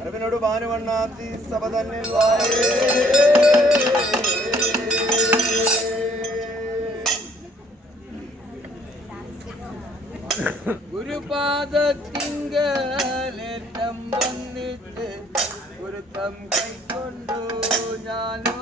അറിവിനോട് ഭാനുവണ്ണാത്തി സഭ തന്നെ ഗുരുപാദത്തിങ്കലേറ്റം വന്നിട്ട് ഗുരുത്വം കൈക്കൊണ്ടു ഞാനോ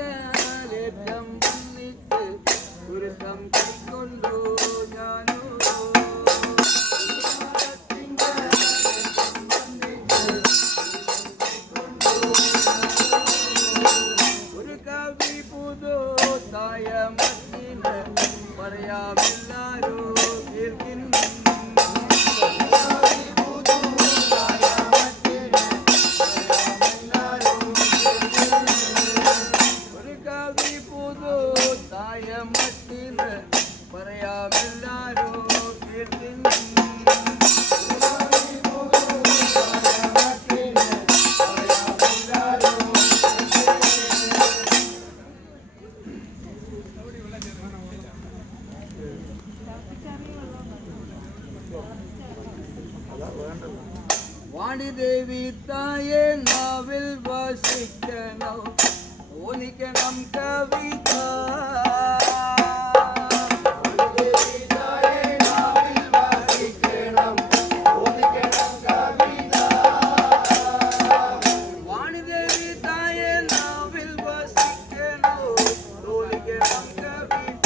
ഗുരുപാദത്തിങ്കലേറ്റം വന്നിട്ട് ഗുരുത്വം കൈക്കൊണ്ടു ഞാനോ പറയാമെല്ലാരോ കേൾക്കുന്നു ഒരു കവി പുതു തായമത്തിന് പറയാമെല്ലാരോ കേൾക്കുന്നു വാണിദേവി തായെ നാവിൽ വസിക്കണം ഓനിക്കണം കവിത വാണിദേവി തായെ നാവിൽ വസിക്കണം ഓനിക്കണം കവിത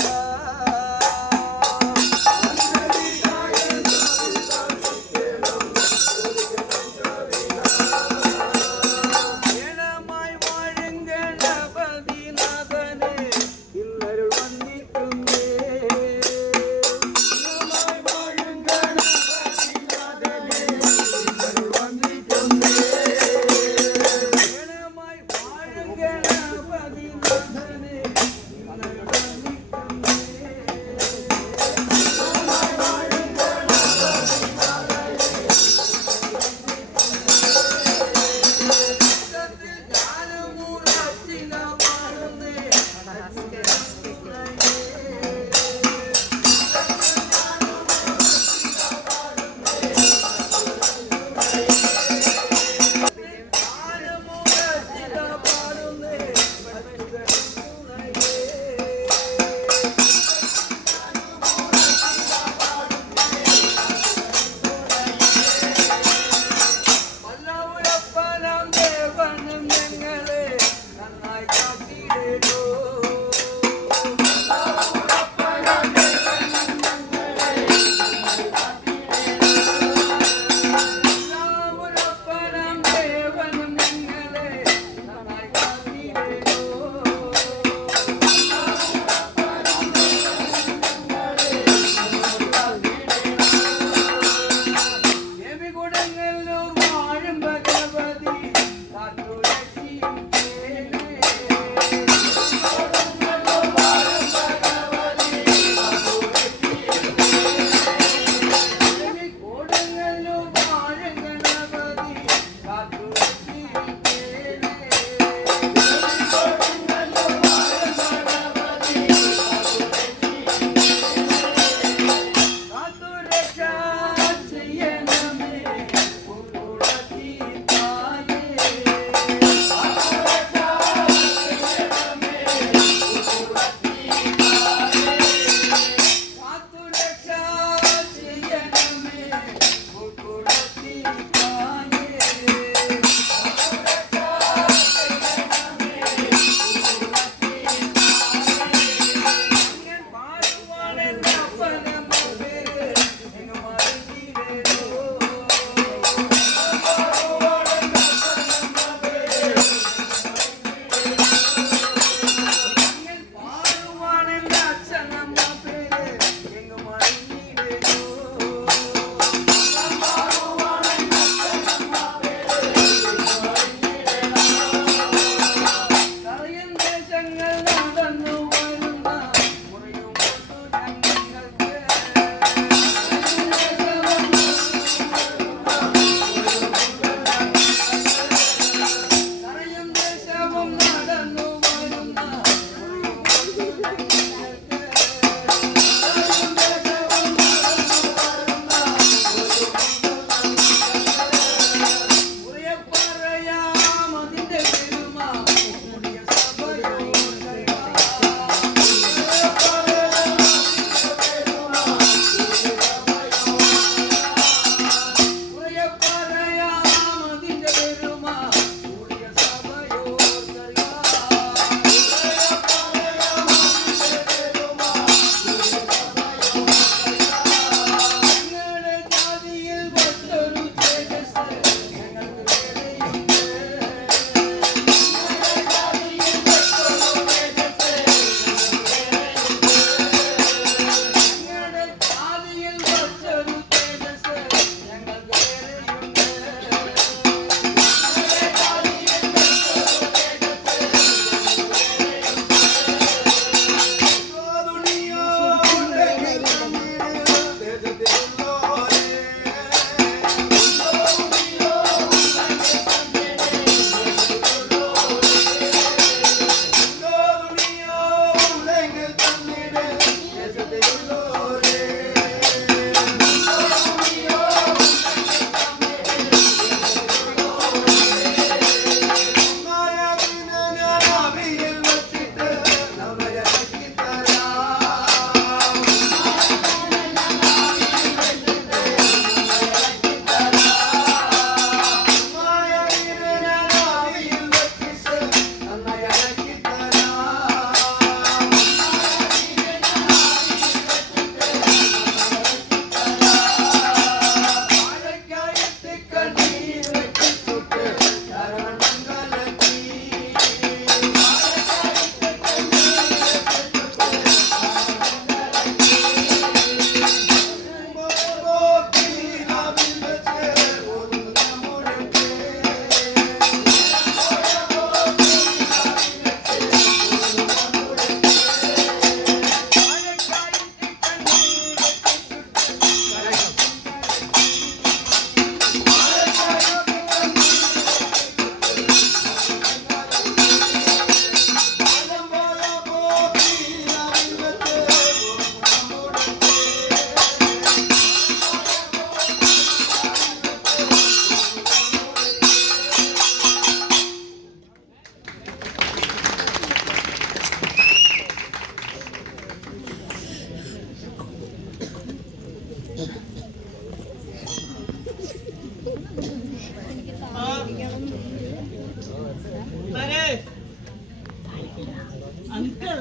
അങ്കിൾ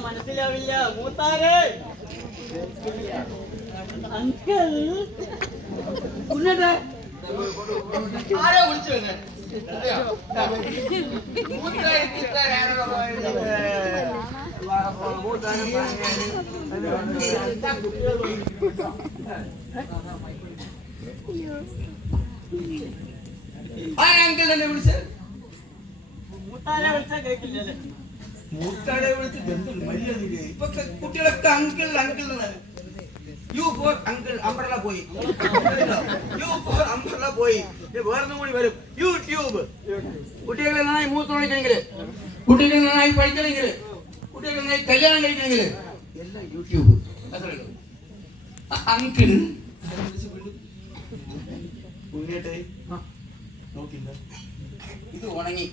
മനസ്സിലാവില്ല മൂത്താരേ അങ്കിൾ ആരോ വിളിച്ചു ആരാങ്കിൾ തന്നെ വിളിച്ചത് മൂത്താരെ വിളിച്ചാ കേൾക്കില്ലല്ലേ മൂത്താരെ വിളിച്ചിട്ട് എന്തൊരു മര്യാദ ഇപ്പൊ കുട്ടികളൊക്കെ uncle uncle U for uncle umbrella പോയി യു ഫോർ അമ്പറല പോയി വേറൊന്നും കൂടി വരും യൂട്യൂബ് കുട്ടികളെ നന്നായി മൂത്ത് വിളിക്കണമെങ്കിൽ കുട്ടികളെ നന്നായി പഠിക്കണമെങ്കിൽ കുട്ടികളെ നന്നായി കല്യാണം കഴിക്കണമെങ്കിൽ എല്ലാം യൂട്യൂബ് അങ്കിൾ ഉണ്ണേട്ടെ നോക്കില്ല ഇത് ഉണങ്ങി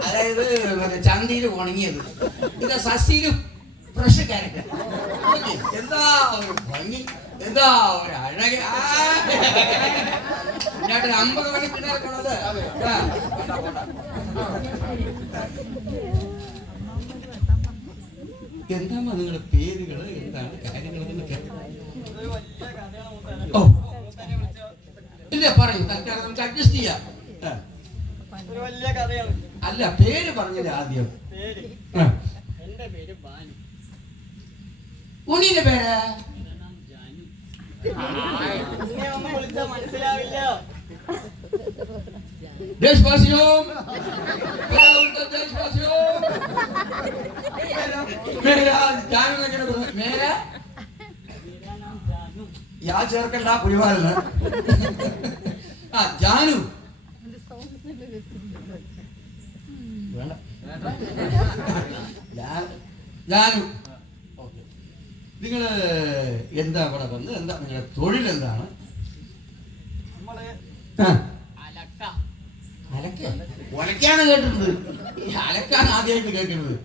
അതായത് ചന്തയിൽ ഉണങ്ങിയത് ഇത് സസ്യയിലും ഫ്രഷ് ക്യാരക്ടർ എന്താ ഒരു ഭംഗി എന്താ ഒരു അഴക പിന്നാട്ട് 50 മണി പിന്നാലെ പോണത് എന്താ നിങ്ങളുടെ പേരുകള് എന്താണ് കാര്യങ്ങൾ ഓ ഇല്ല പറയൂ തൽക്കാലം നമുക്ക് അഡ്ജസ്റ്റ് ചെയ്യാം ഒരു വലിയ കഥയാണ് അല്ല പേര് പറഞ്ഞത് ആദ്യം പേര് എന്റെ പേര് ബാനു ഉണ്ണിന്റെ പേര് എന്നെ ഒന്നും വിളിച്ചാ മനസ്സിലാവില്ല देशवासियों मेरा जानू लगे मेरा याद ചേർക്കണ്ട പുലിവാലിന് ആ ജാനു വേണ്ട ജാനു ഓക്കെ നിങ്ങൾ എന്താ ഇവിടെ വന്ന് എന്താ നിങ്ങളുടെ തൊഴിൽ എന്താണ് അലക്ക ഒലക്കാണ് കേട്ടിട്ടുണ്ട് ഈ അലക്കാണ് ആദ്യമായിട്ട് കേൾക്കുന്നത്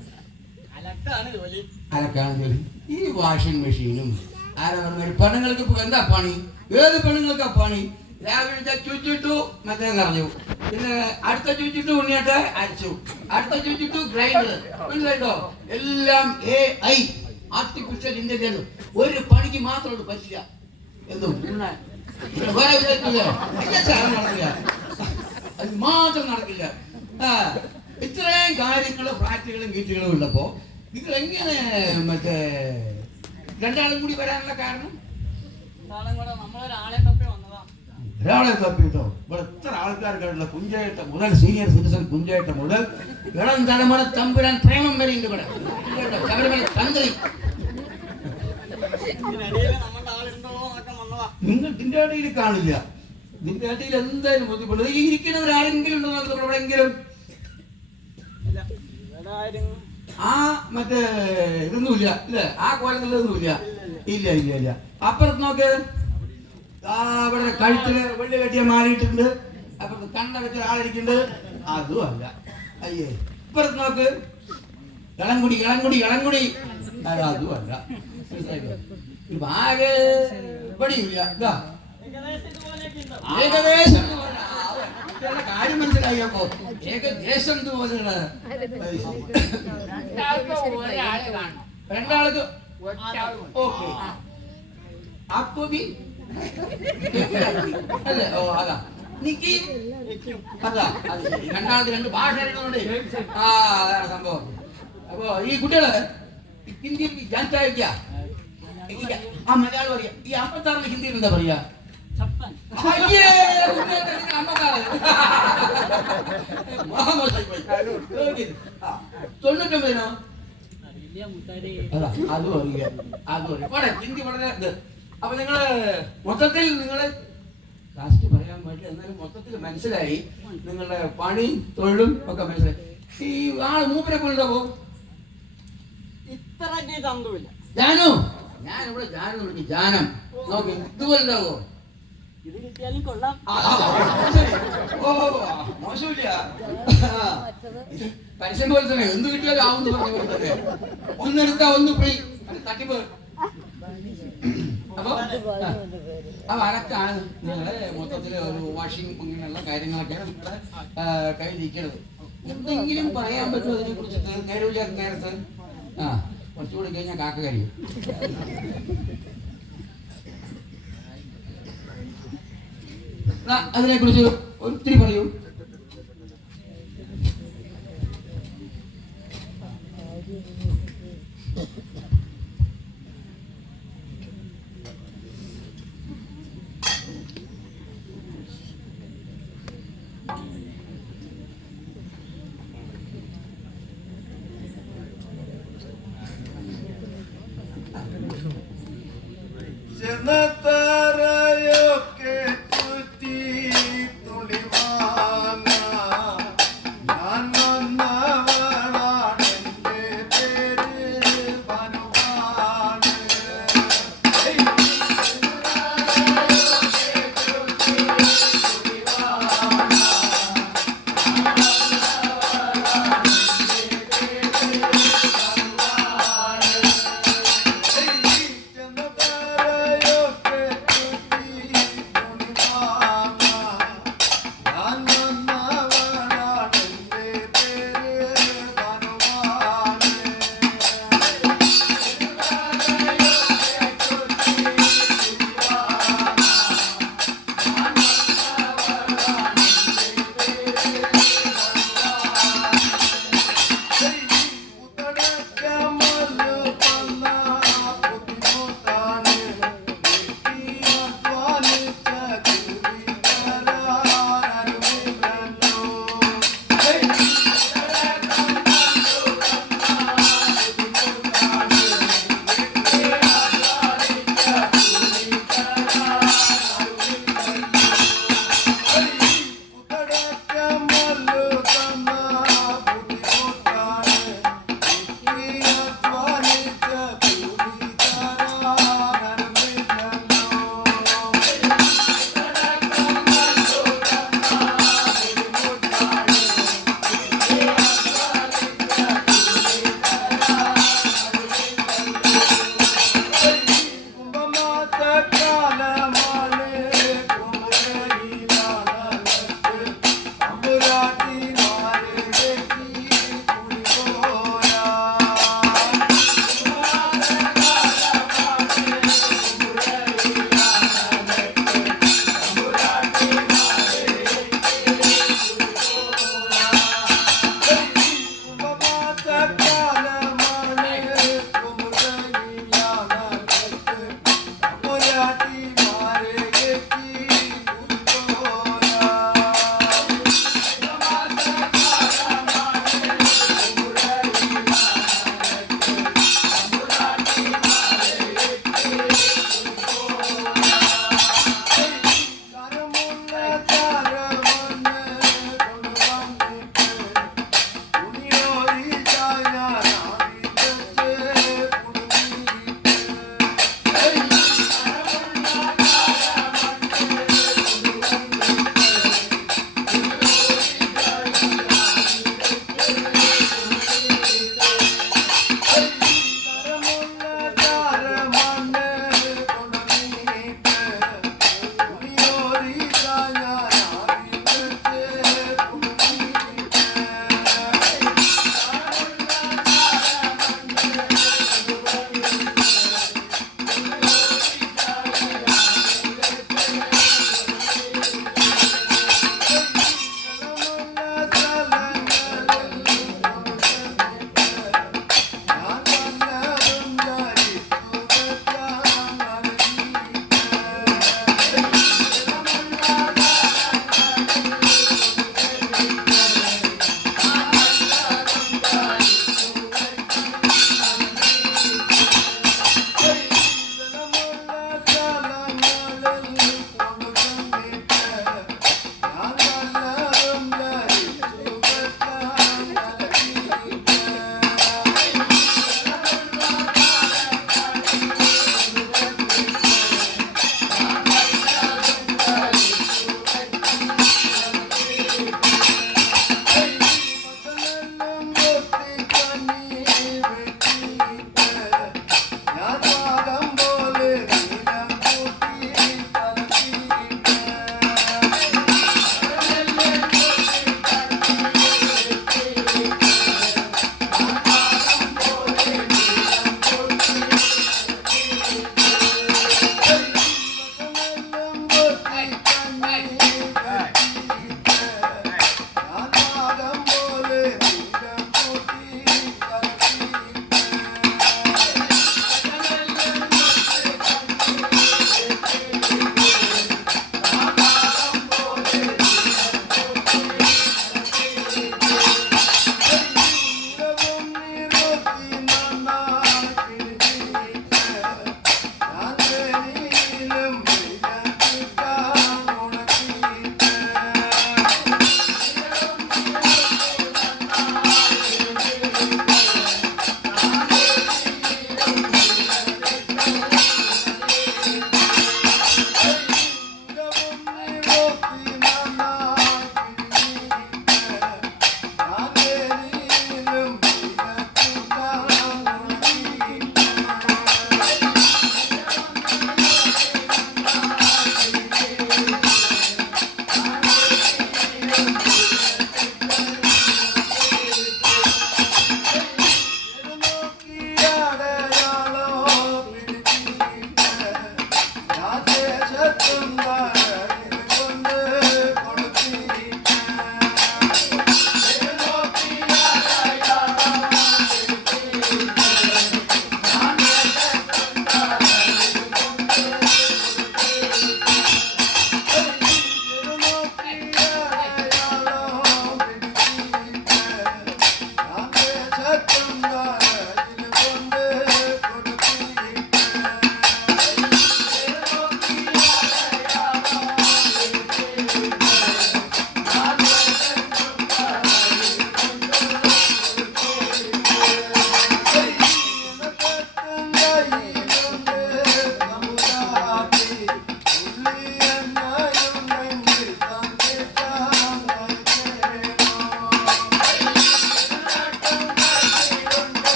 അലക്കാണ് ജോലി അലക്കാണ് ജോലി ഈ വാഷിംഗ് മെഷീനും ആരാ പറഞ്ഞ പെണ്ണുങ്ങൾക്ക് ഇപ്പൊ എന്താ പണി ഏത് പെണ്ണുങ്ങൾക്കാ പണി രാവിലെ ചുറ്റിട്ടു മറ്റേ നിറഞ്ഞു പിന്നെ അടുത്ത ചുറ്റിട്ടു ഉണ്ണിയാട്ട് അരച്ചു അടുത്ത ചുറ്റിട്ടു ഗ്രൈൻഡർ മനസ്സിലായിട്ടോ എല്ലാം AI ആർട്ടിഫിഷ്യൽ ഇന്റലിജൻസ് ഒരു പണിക്ക് മാത്രം പറ്റില്ല എന്തോ വേറെ വിചാരിക്കില്ല നടക്കില്ല അത് മാത്രം നടക്കില്ല ഇത്രയും കാര്യങ്ങൾ ഫ്ലാറ്റുകളും ഗീറ്റുകളും ഉള്ളപ്പോ നിങ്ങൾ എങ്ങനെ മറ്റേ രണ്ടാളും കൂടി വരാനുള്ള കാരണം നമ്മളൊരാളെ തപ്പി വന്നതാ ഒരാളെ തപ്പിട്ടോ ഇവിടെ എത്ര ആൾക്കാർക്കുള്ള കുഞ്ചായിട്ട മുതൽ സീനിയർ സിറ്റിസൺ കുഞ്ചായിട്ട മുതൽ ഇളം തലമുറ തമ്പുരാൻ പ്രേമം വരെ ഉണ്ട് ഇവിടെ ശബരിമല തന്ത്രി നിങ്ങൾ ഇതിന്റെ ഇടയിൽ കാണില്ല ഇതിന്റെ ഇടയിൽ എന്തായാലും ബുദ്ധിമുട്ട് ഈ ഇരിക്കുന്നവരാരെങ്കിലും ഉണ്ടോ എവിടെയെങ്കിലും ആ മറ്റേ ഇതൊന്നുമില്ല ഇല്ല ആ കോലത്തിലൊന്നുമില്ല ഇല്ല ഇല്ല ഇല്ല അപ്പുറത്ത് നോക്ക് അവിടെ കഴുത്തില് വെള്ളി കെട്ടിയ മാറിയിട്ടുണ്ട് അപ്പുറത്ത് കണ്ണ വെച്ച ആളിരിക്കുന്നുണ്ട് അതും അല്ല അയ്യേ ഇപ്പുറത്ത് നോക്ക് ഇളംകുടി ഇളംകുടി ഇളംകുടി അതും അല്ല ആകെ ഇവിടെയില്ല ഇതാ ഏകദേശം കാര്യം മനസ്സിലായപ്പോ ഏകദേശം ഇതുപോലെയാണ് രണ്ടാൾക്ക് ഓക്കെ അപ്പൊ അല്ലേ ഓ അതാ നിക്കി അതാ രണ്ടാൾക്ക് രണ്ട് ഭാഷ ആ അതാണ് സംഭവം അപ്പൊ ഈ കുട്ടികള് ഹിന്ദിയിൽ ജാൻറ്റായിരിക്ക ആ മലയാളം പറയാ ഈ 56 ഹിന്ദിയിൽ എന്താ പറയാ തൊണ്ണൂറ്റൊമ്പതിനോ അതും അറിയാം ഹിന്ദി വളരെ അപ്പൊ നിങ്ങള് മൊത്തത്തിൽ നിങ്ങള് ലാസ്റ്റ് പറയാൻ പറ്റില്ല എന്നാലും മൊത്തത്തിൽ മനസ്സിലായി നിങ്ങളുടെ പണിയും തൊഴിലും ഒക്കെ മനസ്സിലായി ഈ ആള് മൂപ്പരെ കൊണ്ടുപോ ഇത്രയ്ക്ക് തന്തുമില്ല ജാനു ഞാനിവിടെ ജാനു വിളിക്കും ജാനം നോക്കി ഇതുപോലെ ഉണ്ടാവോ ഇത് കിട്ടിയാലും കൊള്ളാം ഓ മോശമില്ല പരസ്യം പോലെ തന്നെ എന്ത് കിട്ടിയാലും ആവുന്ന പറഞ്ഞ പോലെ തന്നെ ഒന്നെടുത്താ ഒന്ന് പോയി തട്ടിപ്പ് അപ്പൊ അതൊക്കെയാണ് നിങ്ങളെ മൊത്തത്തില് ഒരു വാഷിംഗ് ഇങ്ങനെയുള്ള കാര്യങ്ങളൊക്കെയാണ് നിങ്ങളുടെ കയ്യിലിരിക്കുന്നത്. എന്തെങ്കിലും പറയാൻ പറ്റുമോ അതിനെ കുറിച്ചിട്ട്? നേരത്തെ ആ കുറച്ചുകൂടി കഴിഞ്ഞാൽ കാക്ക കഴിയും. അതിനെ കുറിച്ച് ഒത്തിരി പറയൂ. ചെന്നത്തറയൊക്കെ ചുറ്റി തുളിമാ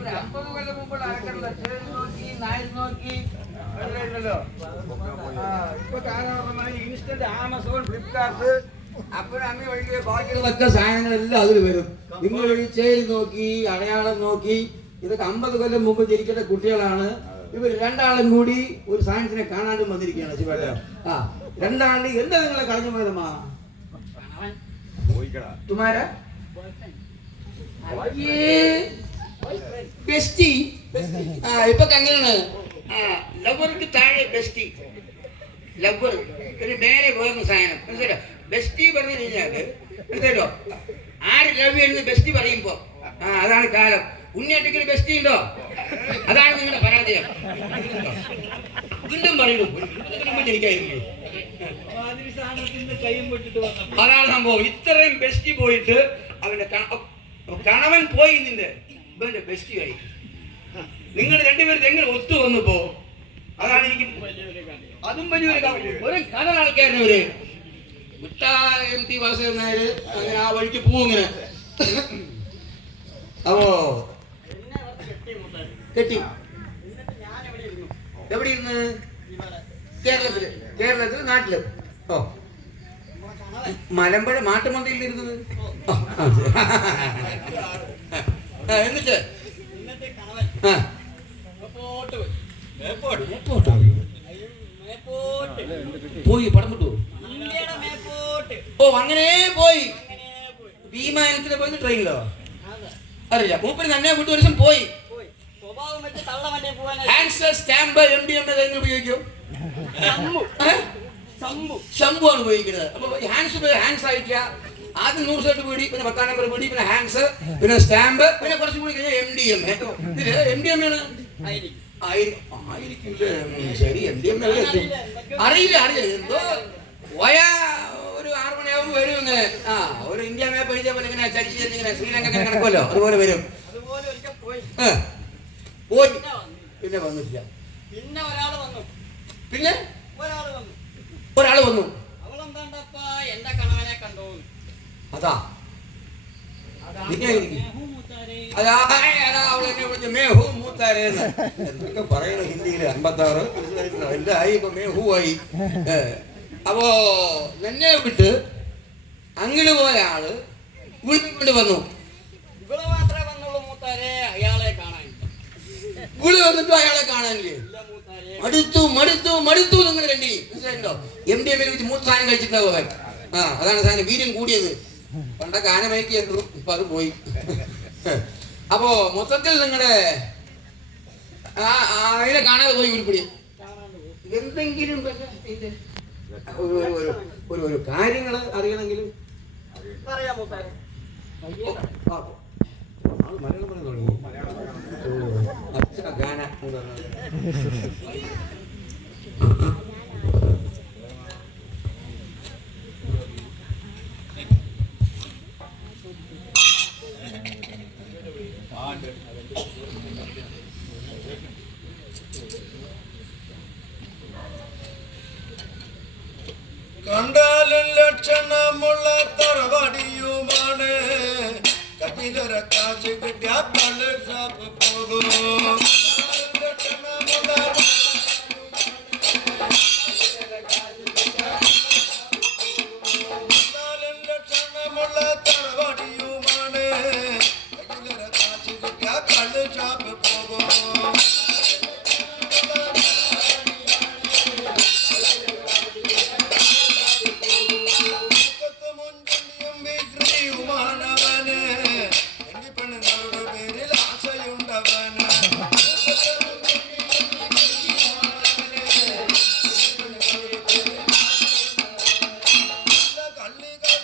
ഒരു 50 കൊല്ലം മുമ്പുള്ള ആൾക്കാരല്ല നോക്കി നായർ നോക്കി ഉണ്ടല്ലോ. ഇപ്പൊ കാലഘട്ടമായി ഇൻസ്റ്റന്റ് ആമസോൺ ഫ്ലിപ്കാർട്ട് അപ്പനും അമ്മ വഴിക്ക് ബാക്കിയുള്ളതൊക്കെ സാധനങ്ങളെല്ലാം അതിൽ വരും. നിങ്ങൾ വഴി ചേരി നോക്കി അടയാളം നോക്കി ഇതൊക്കെ 50 കൊല്ലം മുമ്പ് ജനിക്കേണ്ട കുട്ടികളാണ്. ഇവർ രണ്ടാളും കൂടി ഒരു സാധനത്തിനെ കാണാണ്ടും വന്നിരിക്കുകയാണ്. ശിവേട്ട രണ്ടാളിൽ എന്താ നിങ്ങളെ കളഞ്ഞു പോയതമ്മാ? തുമാരാ ബെസ്റ്റി. ഇപ്പൊ അങ്ങനെയാണ്. ലവർക്ക് താഴെ ബെസ്റ്റി, ലവർ ഒരു നേരെ വേറൊരു സാധനം മനസ്സിലോ. ബെസ്റ്റി പറഞ്ഞു കഴിഞ്ഞാല് മനസ്സിലോ, ആര് ലവ് ചെയ്യുന്നത് ബെസ്റ്റി പറയുമ്പോ അതാണ് കാലം. ഉണ്ണിയാട്ടിക്ക് ബെസ്റ്റി ഉണ്ടോ? അതാണ് നിങ്ങളുടെ പരാജയം. വീണ്ടും പറയുന്നു എനിക്കായിരിക്കും. അതാണ് സംഭവം. ഇത്രയും ബെസ്റ്റി പോയിട്ട് അവന്റെ കണവൻ പോയി നിന്റെ ഇവന്റെ ബെസ്റ്റി ആയി. നിങ്ങൾ രണ്ടുപേരും എങ്ങനെ ഒത്തു വന്നപ്പോ അതാണ് എനിക്ക് അതും വലിയൊരു ഒരു കലർ ആൾക്കാരനവര് MT വാസുദേവൻ നായർ അങ്ങനെ ആ വഴിക്ക് പോവും ഇങ്ങനെ. അപ്പോ കെട്ടി എവിടെ ഇരുന്ന്? കേരളത്തില് നാട്ടില്. ഓ മലമ്പുഴ മാട്ടുമന്തയിൽ ഇരുന്നത്. എന്നിട്ട് പോയി പടം വിട്ടു. ഓ അങ്ങനെ പോയി. വിമാനത്തിന് പോയി ട്രെയിനിലോ അറിയില്ല. മൂപ്പര് തന്നെ വിട്ടു. ഒരു ദിവസം പോയി. ഹാൻഡ്സ് സ്റ്റാമ്പ് MDM ഉപയോഗിക്കും. ശംഭു ആണ് ഉപയോഗിക്കുന്നത്. അപ്പൊ ഹാൻഡ്സ് ആയിട്ടില്ല. ആദ്യം 100 സെറ്റ് പീടി, പിന്നെ 10 നമ്പർ പീടി, പിന്നെ ഹാൻഡ്സ്, പിന്നെ സ്റ്റാമ്പ്, പിന്നെ കുറച്ചും കൂടി കഴിഞ്ഞാൽ MDM. MDM ആണ് ആയിരിക്കില്ലേ? ശരി, MDM അറിയില്ല. എന്തോ ഒരു 6 മണിയാവുമ്പോൾ വരും ഇങ്ങനെ. ഒരു ഇന്ത്യ മാപ്പ് എഴുതിയ പോലെ ഇങ്ങനെ ചരിച്ചിങ്ങനെ ശ്രീലങ്ക കിടക്കുമല്ലോ, അതുപോലെ വരും. പോയി പിന്നെ വന്നിട്ടില്ല. പിന്നെ ഒരാള് വന്നു. അതാ എന്തൊക്കെ പറയണ ഹിന്ദിയില്. 56 എന്തായി ഇപ്പൊ മേഹു ആയി. അപ്പോ എന്നെ വിട്ട് അങ്ങോട്ട് പോയ ആള് വിളിക്കൊണ്ട് വന്നു. ഇവിടെ മാത്രമേ വന്നുള്ളൂ മൂത്താരെ, അയാളെ കാണാൻ. വിളി വന്നിട്ടും അയാളെ കാണാനില്ലേ? മടുത്തു നിങ്ങൾ രണ്ടി. മനസ്സിലായിട്ടോ? MDM വെച്ച് 3 സാധനം കഴിച്ചിട്ടുണ്ടാവും അവൻ. അതാണ് സാധനം വീര്യം കൂടിയത്. പണ്ടൊക്കെ ആനമയക്കിയായിരുന്നു, ഇപ്പൊ അത് പോയി. അപ്പോ മൊത്തത്തിൽ നിങ്ങളുടെ അതിനെ കാണാതെ പോയി ഉരുപ്പിടി. എന്തെങ്കിലും ഒരു കാര്യങ്ങൾ അറിയണമെങ്കിലും പറയാം മൂത്താരെ. മലയാളം പറയാൻ തുടങ്ങി. അച്ഛ ഗാന കണ്ടാലും ലക്ഷണമുള്ള തറവാടിയുമാണ്. കയ്യിലൊര കാശ് കിട്ടിയ കള്ള് ഷാപ്പ് പോകും. ലക്ഷണമുള്ള തറവാടിയുമാണ്. കയ്യിലൊര കാശ് കിട്ടിയ കള്ള് ഷാപ്പ് പോകും. കള്ളികൾ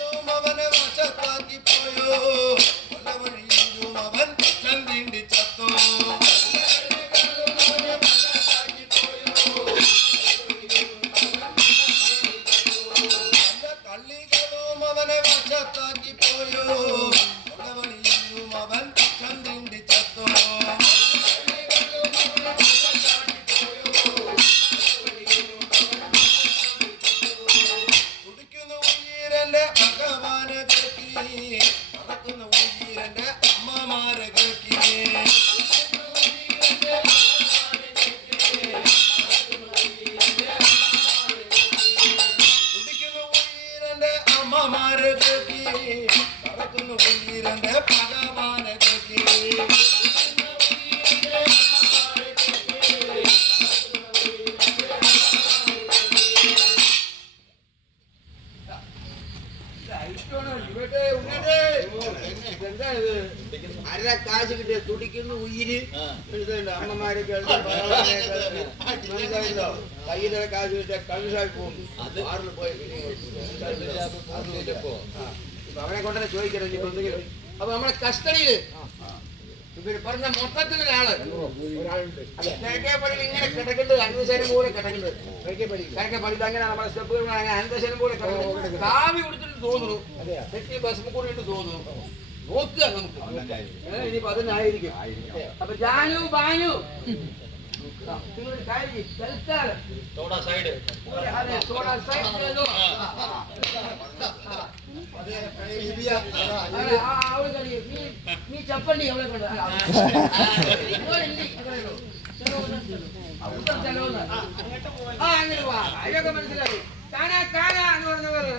അവനെ വശത്താക്കി പോയോ കൊലവണിയും അവൻ ചന്തിണ്ടി ചത്തോ തുടിക്കുന്ന ഉയരന്റെ ഭഗവാനെ കേക്കി നടക്കുന്ന ഉയരന്റെ അമ്മമാരെ കേക്കി തുടിക്കുന്ന ഉയരന്റെ അമ്മമാരെ കേക്കി നടക്കുന്ന ഉയരന്റെ ഭഗവാനെ കേക്കി അര കാശ് കിട്ടിയ തുടിക്കുന്ന ഉയിര് അമ്മമാരൊക്കെ മനസ്സിലായില്ലോ കയ്യിലെ കാശ് കിട്ടിയ കഴുസായി പോകും ആറിൽ പോയി അവനെ കൊണ്ടല്ലേ ചോദിക്കരുത് അപ്പൊ നമ്മളെ കസ്റ്റഡിയില് ഇവര് പറഞ്ഞ മൊത്തത്തിലൊരാള് കിഴക്കേപ്പടിയിൽ ഇങ്ങനെ കിടക്കുന്നത് അൻവശേനം പോലെ കിടക്കുന്നത് കിഴക്കേപ്പടി അങ്ങനെ നമ്മുടെ സ്റ്റെപ്പുകൾ അൻവശേനം പോലെ കിടക്കുന്നത് കാവി കൊടുത്തിട്ട് തോന്നുന്നു തെറ്റി ബസ് കൂടി ഇട്ട് തോന്നുന്നു നോക്കുക നമുക്ക് ഇനിയിപ്പോ അതിനായിരിക്കും അപ്പൊ ജാനു ബാനു നിങ്ങളൊരു കാര്യം തൽക്കാലം സൈഡ് അതെ സോഡ സൈഡ് അവളെ കഴിയും നീ ചപ്പണ്ടി അവളെ കൊണ്ട് അങ്ങനെ വാ അതൊക്കെ മനസ്സിലായി കാണാ കാണാ എന്ന് പറഞ്ഞവർ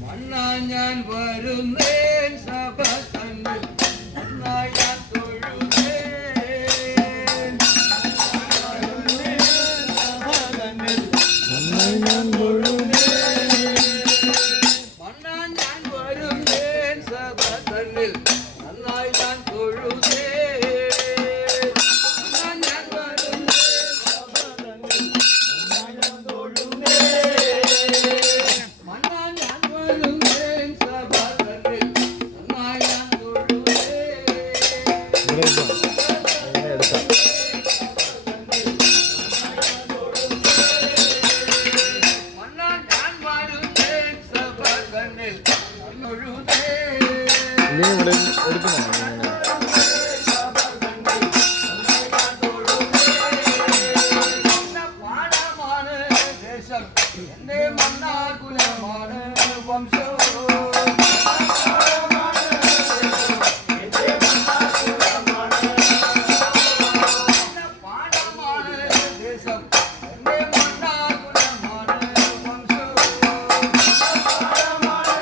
മണ്ണാ ഞാൻ വരുന്നേൻ സഭ തന്നിൽ ഒന്നായി ഞാൻ തൊഴുന്നേൻ മണ്ണാ ഞാൻ വരുന്നേൻ സഭ തന്നിൽ നന്നായി ഞാൻ തൊഴുന്നേൻ മണ്ണാ ഞാൻ വരുന്നേൻ സഭ തന്നിൽ നന്നായി ഞാൻ തൊഴുന്നേൻ മണ്ണാ ഞാൻ വരുന്നേൻ സഭ തന്നിൽ നന്നായി ഞാൻ മണ്ണാ ഞാൻ വരുന്നേൻ സഭ തന്നിൽ പാടമാണ് ദേശം എന്റെ മണ്ണാകുലമാണ് വംശം പാടമാണ് ദേശം എന്റെ മണ്ണാകുലമാണ് വംശം പാടമാണ്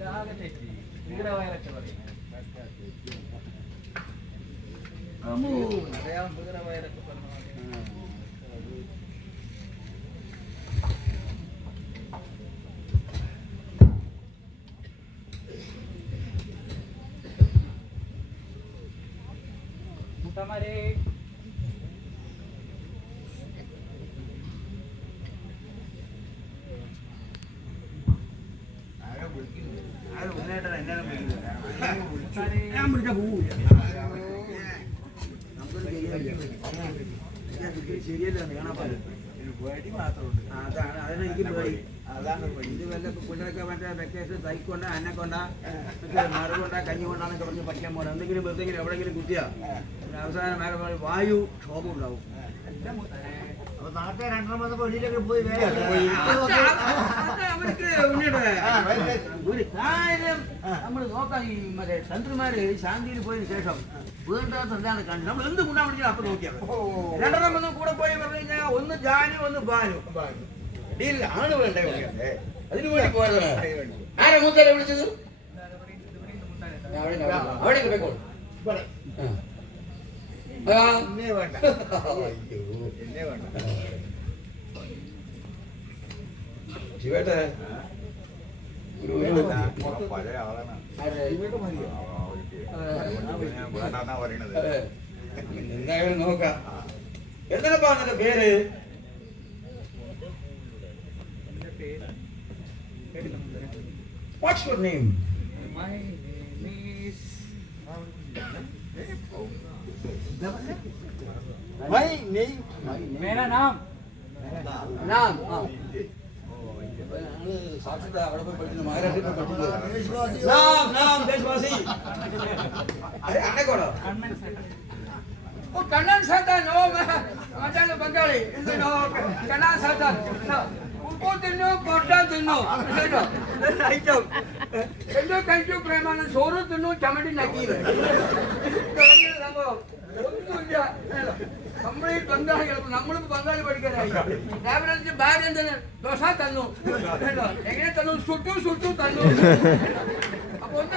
ഇതാകെ തെറ്റി ഭീകരവയറൊക്കെ പറയും അറിയാം ഭീകരവയറൊക്കെ പറഞ്ഞു മുട്ടന്മാരെ ഞാൻ വിളിച്ച പോവില്ല ശരിയല്ല കാണാപ്പാല് അതാണ് അതിനെനിക്ക് പേടി അതാണ് ഇത് വല്ല പിള്ളേരൊക്കെ മറ്റേ വെക്കേഷൻ തൈക്കൊണ്ട അന്നക്കൊണ്ട മറുകൊണ്ട കഞ്ഞി കൊണ്ടാന്നൊക്കെ പറഞ്ഞ് പഠിക്കാൻ പോകണം എന്തെങ്കിലും വെറുതെ എവിടെയെങ്കിലും കുത്തിയാ അവസാനം വായു ക്ഷോഭം ഉണ്ടാവും അപ്പൊ നാട്ടെ രണ്ടെണ്ണം വന്നപ്പോ വെളിയിലൊക്കെ പോയി ഒരു കാര്യം നമ്മൾ നോക്കാം ഈ മറ്റേ തന്ത്രിമാര് ശാന്തിയിൽ പോയതിനു ശേഷം വേണ്ടാത്ത എന്താണ് കണ്ടത് നമ്മൾ എന്ത് കൊണ്ടാ വിളിക്കുന്നത് അപ്പൊ നോക്കിയാൽ രണ്ടെണ്ണം വന്ന് കൂടെ പോയി പറഞ്ഞു കഴിഞ്ഞാൽ ഒന്ന് ജാനു ഒന്ന് ബാനു ആണ് വേണ്ടേ അതിനു വേണ്ടി പോയതാണ് ആരാ മൂത്തരെ വിളിച്ചത് അവിടെ പോയിക്കോളൂ ശിവേട്ടെ എന്തായാലും നോക്കാം എന്താണ് പറഞ്ഞ പേര് What's your name? My name is My name. मेरा नाम നാം സാക്ഷരത അവിടെ പോയി പഠിക്കുന്നു മഹാരാഷ്ട്രയിൽ പോയി പഠിക്കുന്നു നാം ദേശവാസി അന്നക്കോടോ कन्नन सेटर ഓ കണ്ണൻ സാത്താൻ ഓ മച്ചാണ് ബംഗാളി എന്തോ കണ്ണൻ സാത്താൻ ഉപ്പോ തിന്നു പൊട്ട തിന്നു ഐറ്റം എന്തോ കഴിച്ചു പ്രേമാണ് ചോറ് തിന്നു ചമടി നക്കിയത് സംഭവം ഒന്നുമില്ല കംപ്ലീറ്റ് ബംഗാളികൾ നമ്മളിപ്പോ ബംഗാളി പഠിക്കാനായി രാവിലെ ഭാര്യ എന്താണ് ദോശ തന്നു എങ്ങനെ തന്നു സുട്ടു തന്നു അപ്പൊ ഒന്ന്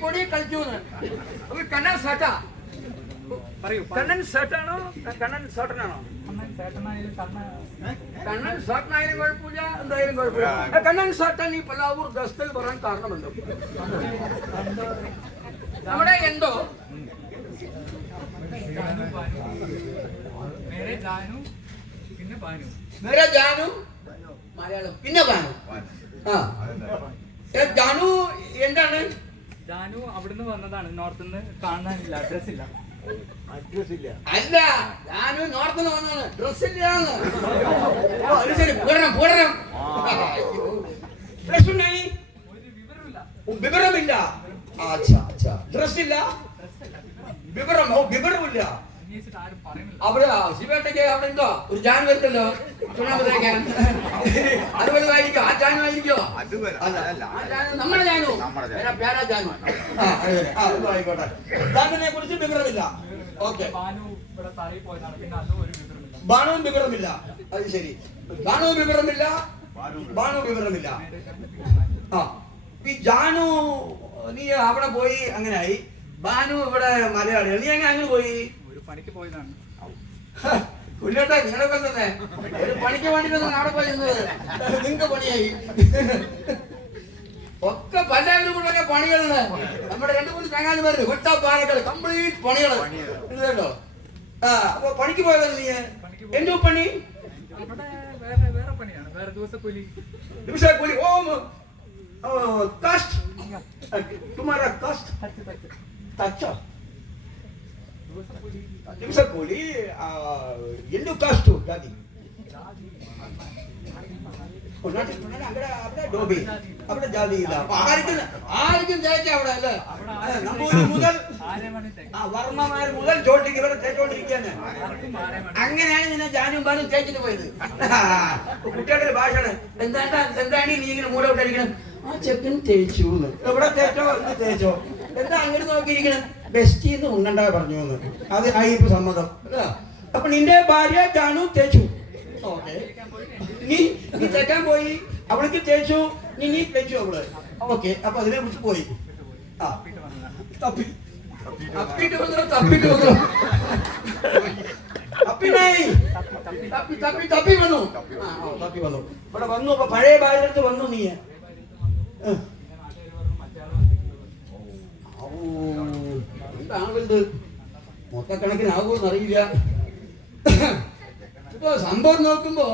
പൊടി കളിച്ചു അപ്പൊ കണ്ണൻ സാറ്റ കണ്ണൻ ഷർട്ടാണോ കണ്ണൻ ഷർട്ടനാണോ കണ്ണൻ ഷർട്ടനായാലും കുഴപ്പമില്ല എന്തായാലും കുഴപ്പമില്ല കണ്ണൻ ഷർട്ടൻ ഈ പലാവൂർ ദസ്തൽ പറയാൻ കാരണമുണ്ട് നമ്മുടെ എന്തോ മേരെ ജാനു മലയാളം പിന്നെ ബാനു ജാനു എന്താണ് ജാനു അവിടുന്ന് വന്നതാണ് നോർത്ത് നിന്ന് കാണാനില്ല അഡ്രസ് ഇല്ല അല്ല ജാനു നോർത്ത് വന്നാണ് ഡ്രസ് ഇല്ലാന്ന് ശരി പൂടണം ഡ്രസ് ഉണ്ടായി വിവരമില്ല ഡ്രസ് ഇല്ല വിവരമില്ല അവിടെ ശിവേട്ടയ്ക്ക് അവിടെ എന്തോ ഒരു ജാൻ വരുത്തല്ലോ ചുണ്ണാമ്പത്തേക്ക് അതുപോലെ ആയിരിക്കും ആ ജാനു ആയിരിക്കോ നമ്മുടെ ജാനു പേരാ ജാനു ആയിക്കോട്ടെ ജാനുവിനെ കുറിച്ച് വിവരമില്ല ഓക്കെ ബാണുവും വിവരമില്ല അത് ശരി ബാണുവും വിവരമില്ല ആ ഈ ജാനു നീ അവിടെ പോയി അങ്ങനെ ആയി ബാനു ഇവിടെ മലയാളികൾ നീ അങ്ങനെ പോയി പണിക്ക് പോയതാണ് കുഞ്ഞേട്ടാ നിങ്ങളൊക്കെ തന്നെ ഒരു പണിക്ക് വേണ്ടിയിട്ടൊന്നും നാളെ പോയി നിങ്ങൾക്ക് പണിയായി ഒക്കെ പലരും കൂടെ പണികളുണ്ട് നമ്മുടെ 2-3 ചങ്ങാതിമാരുണ്ട് ഒറ്റ പാലക്കൾ കംപ്ലീറ്റ് പണികള് കേട്ടോ ആ അപ്പൊ പണിക്ക് പോയതല്ലേ നീ എന്തോ പണി വേറെ പണിയാണ് വേറെ ദിവസക്കൂലി ഓ കസ്റ്റ് तुम्हारा कष्ट अच्छा ദിവസക്കൂലി എന്തോ കഷ്ടു ജാതി അവിടെ ജാതി ഇല്ല ആർക്കും തേച്ച അവിടെ അല്ലേ മുതൽ വർമ്മമാർ മുതൽ ചോട്ടിക്ക് ഇവിടെ തേച്ചോണ്ടിരിക്കാന് അങ്ങനെയാണ് നിന്നെ ജാനും ബാനും തേച്ചിട്ട് പോയത് കുട്ടികളുടെ ഭാഷയാണ് എന്താണ് നീ ഇങ്ങനെ മൂടവിട്ടിരിക്കണം ആ ചെക്കൻ തേച്ചു എവിടെ തേച്ചോ എന്താ അങ്ങനെ നോക്കിയിരിക്കണം ബെസ്റ്റിന്ന് ഉണ്ണണ്ട പറഞ്ഞു അത് ഇപ്പൊ സമ്മതം അപ്പൊ നിന്റെ ഭാര്യ ജാനു തേച്ചു ഓക്കെ നീ തേക്കാൻ പോയി അവൾക്ക് തേച്ചു, നീ തേച്ചു അവള്. ഓക്കെ, അപ്പൊ അതിനെ വിട്ടു പോയി. ആ തപ്പി തപ്പിട്ട് വന്നു, തപ്പിട്ട് വന്നു, തപ്പിനായി തപ്പി തപ്പി തപ്പി വന്നു. ആ തപ്പി വന്നു, ഇവിടെ വന്നു. അപ്പൊ പഴയ ഭാര്യടുത്ത് വന്നു നീ. എന്താണിത്, മൊത്തക്കണക്കിനാകുമെന്ന് അറിയില്ല. ഇപ്പൊ സംഭവം നോക്കുമ്പോ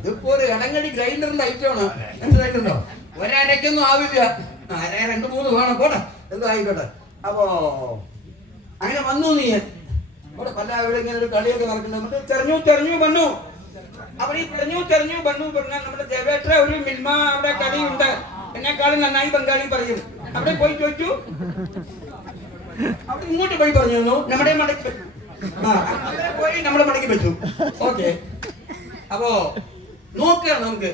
ഇതിപ്പോ ഒരു ഇടങ്ങടി ഗ്രൈൻഡറിന്റെ ഐറ്റമാണ്. മനസ്സിലായിട്ടുണ്ടോ? ഒരരക്കൊന്നും ആവില്ല, അര 2-3 വേണം. പോട്ടെ, എന്തോ ആയിക്കോട്ടെ. അപ്പോ അങ്ങനെ വന്നു നീ. ഇവിടെ പല ഇവിടെ ഇങ്ങനെ ഒരു കളിയൊക്കെ നടക്കുന്നുണ്ട്. തെരഞ്ഞു വന്നു. അവർ ഈ തെരഞ്ഞു വന്നു പറഞ്ഞാൽ നമ്മുടെ ദേവേട്ട ഒരു മിൽമ അവിടെ കളിയുണ്ട്, എന്നെക്കാളും നന്നായി ബംഗാളി പറയും. അവിടെ പോയി ചോദിച്ചു, അവിടെ ഇങ്ങോട്ട് പോയി പറഞ്ഞു നമ്മുടെ മടക്കി. പോയി നമ്മളെ മടക്കി വെച്ചു. ഓക്കെ, അപ്പോ നോക്കുകയാണ് നമുക്ക്.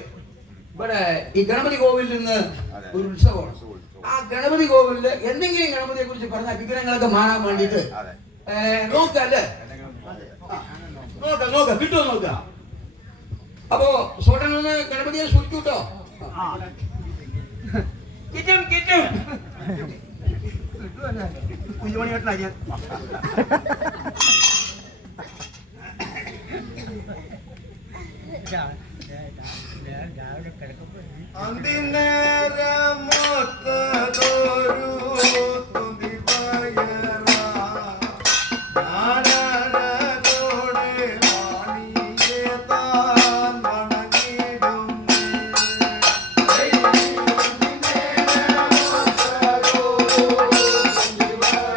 ഇവിടെ ഈ ഗണപതി കോവിലിൽ നിന്ന് ഒരു ഉത്സവമാണ്. ആ ഗണപതി കോവിലില് എന്തെങ്കിലും ഗണപതിയെ കുറിച്ച് പറഞ്ഞ വിഗ്രഹങ്ങളൊക്കെ മാറാൻ വേണ്ടിട്ട് നോക്കല്ലേ, നോക്ക കിട്ടുമോ നോക്ക. അപ്പോ സോട്ടനൊന്ന് ഗണപതിയെ സൂക്ഷിക്കൂട്ടോ. കിട്ടും കുഞ്ഞുമണിയോട്ടനാ. അന്തിനേരമൊത്തതൊരു തുതിപയറ ആനരനോടെ വാണിയെ താൻ വണങ്ങിടുന്നേ. അന്തിനേരമൊത്തതൊരു തുതിപയറ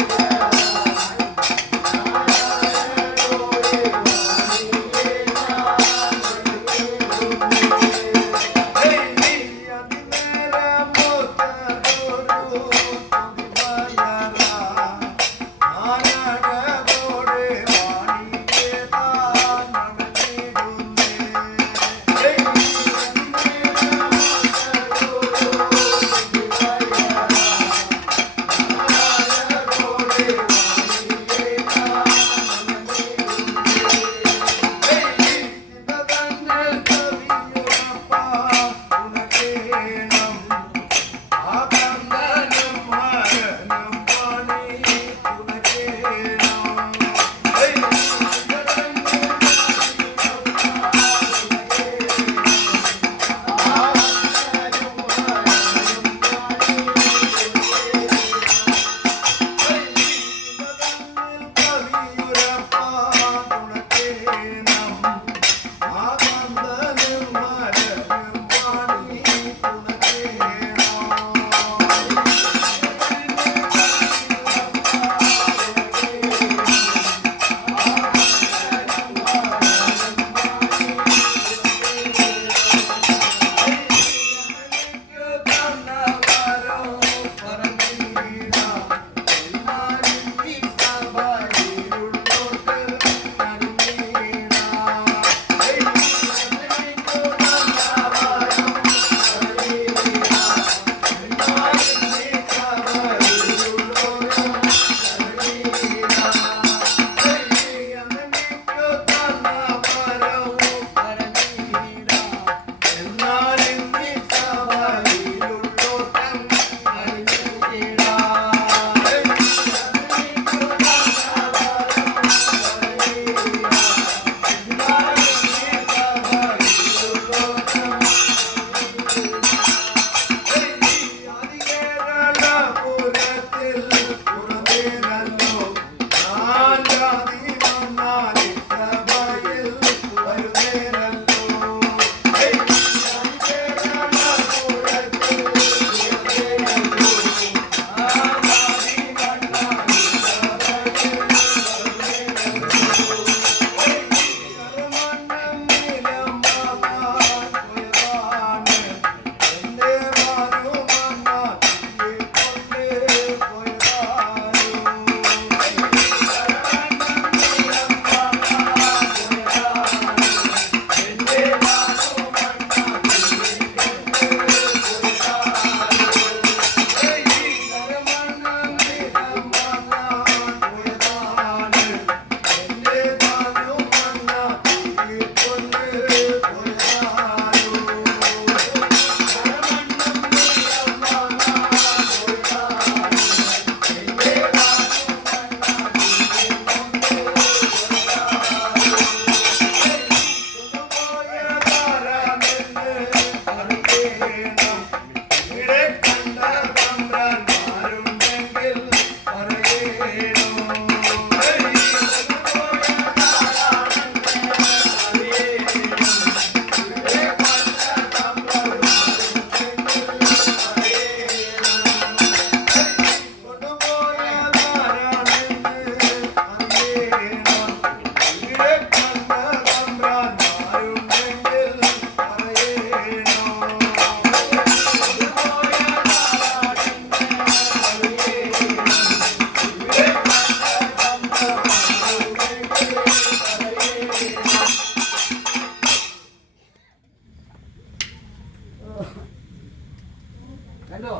കണ്ടോ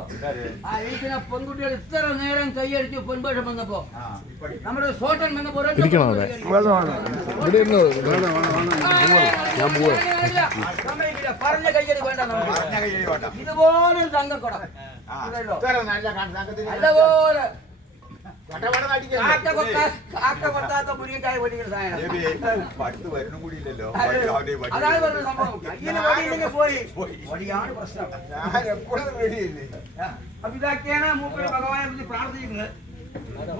ആ ഇരിക്കുന്ന പെൺകുട്ടികൾ ഇത്ര നേരം കൈയടിച്ചു പെൺപേഷം വന്നപ്പോ നമ്മുടെ സോട്ടൻ വന്നപ്പോ പറഞ്ഞ കയ്യടി വേണ്ട നമുക്ക് ഇതുപോലെ തങ്കക്കുടം നല്ലപോലെ കൊത്താത്ത മുരിങ്ങക്കായ പൊടിക്കുന്ന സാധനം അതാണ് പറഞ്ഞ സംഭവം കയ്യിന് പൊടിയില്ലെങ്കിൽ പോയി പൊടിയാണ് പ്രശ്നം അപ്പൊ ഇതൊക്കെയാണ് മൂപ്പര് ഭഗവാനെ കുറിച്ച് പ്രാർത്ഥിക്കുന്നത്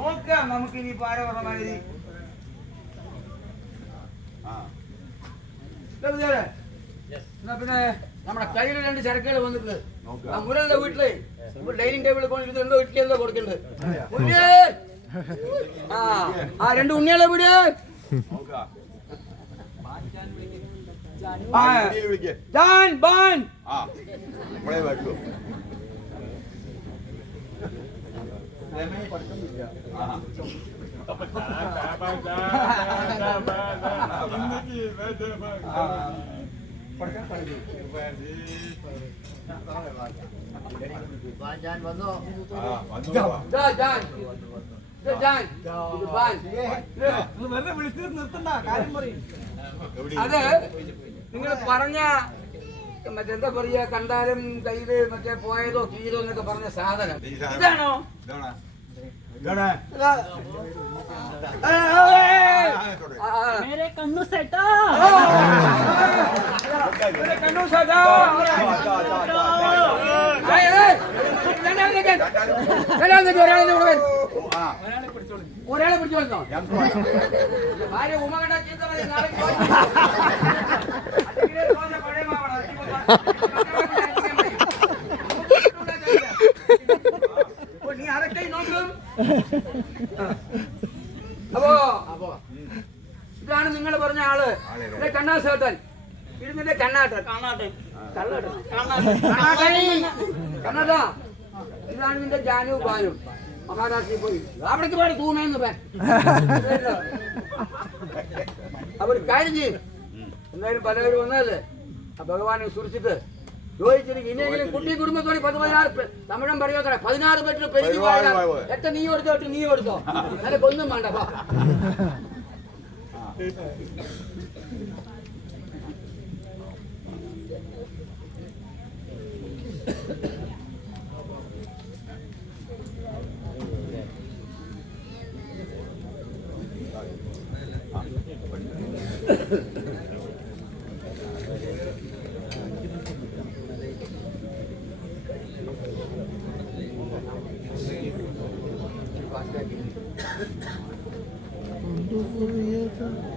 നോക്കാം നമുക്ക് ഇനി പാരപരമായി പിന്നെ നമ്മുടെ കയ്യിൽ 2 ചരക്കുകൾ വന്നിട്ടുണ്ട് ആ മുരളുടെ വീട്ടില് ഡൈനിങ് ടേബിളിൽ കൊണ്ടിരുന്നുണ്ടോ ഇഡ്ഡലി എന്തോ കൊടുക്കുന്നുണ്ട് ആ 2 ഉണ്ണികളെ വിട് ജാൻ ബാൻ അത് നിങ്ങൾ പറഞ്ഞ മറ്റെന്താ പറയാ കണ്ടാലും കയ്യില് മറ്റേ പോയതോ കീഴോ എന്നൊക്കെ പറഞ്ഞ സാധനം ഇതാണോ കണ്ണു സെട്ടാ ഒരാളെ പിടിച്ചോളോ ഭാര്യ ഉമ്മ കണ്ട ചീത്ത നാളെ നീ അതൊക്കെ നോക്കും അപ്പോ ഇതാണ് നിങ്ങൾ പറഞ്ഞ ആള് കണ്ണാസേട്ടൻ ഇതിന്റെ കണ്ണാട്ടൻ കണ്ണാട്ട ഇതാണ് നിന്റെ ജാനു ബാനു മഹാരാഷ്ട്രയിൽ പോയി അവിടേക്ക് പാടി തൂമേന്ന് പേ അവർ കാര്യം ചെയ്യും എന്തായാലും പലവരും വന്നതല്ലേ ആ ഭഗവാനെ സുരിച്ചിട്ട് ചോദിച്ചിരിക്കും ഇനിയെങ്കിലും കുട്ടി കുടുംബത്തോടെ 16 തമിഴം പറയുക 16 പേര് പെരുകി എത്ര നീ കൊടുത്തോട്ട് നീ കൊടുത്തോ അല്ലെ ഒന്നും വേണ്ട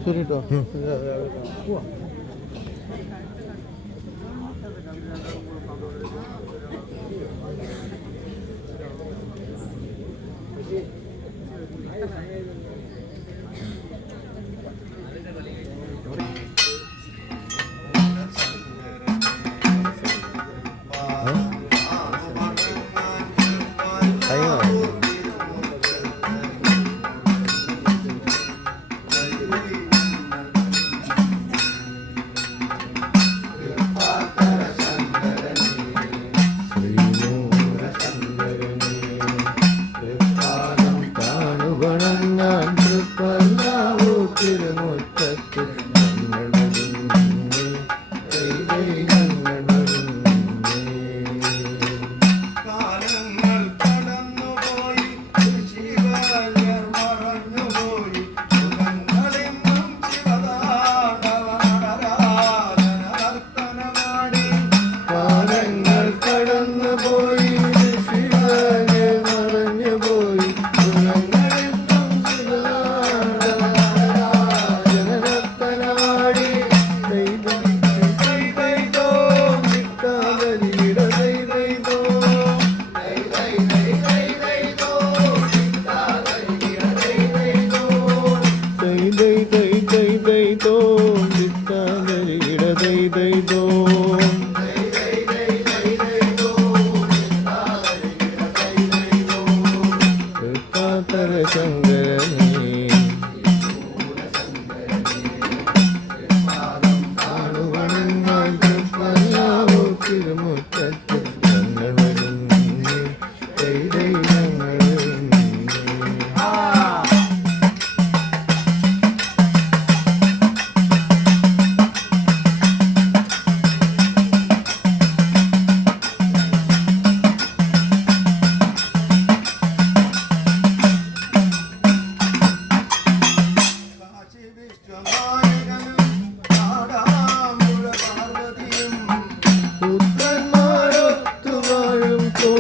ശരി കേട്ടോ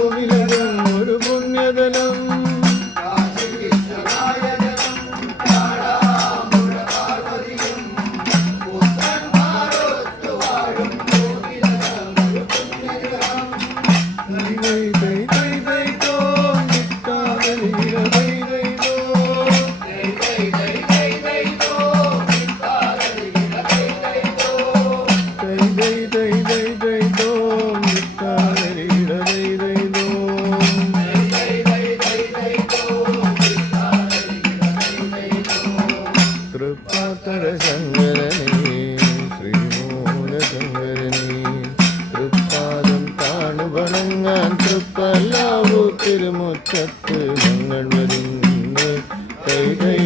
കോവിലകം ഒരു പുണ്യതലം തൃപ്പാത്തര ശങ്കരനേ ശ്രീമൂല ശങ്കരനേ തൃപ്പാദം താണു വണങ്ങാൻ തൃപ്പല്ലാവു തിരുമുറ്റത്ത് ഞങ്ങൾ വരുന്നേ കൈ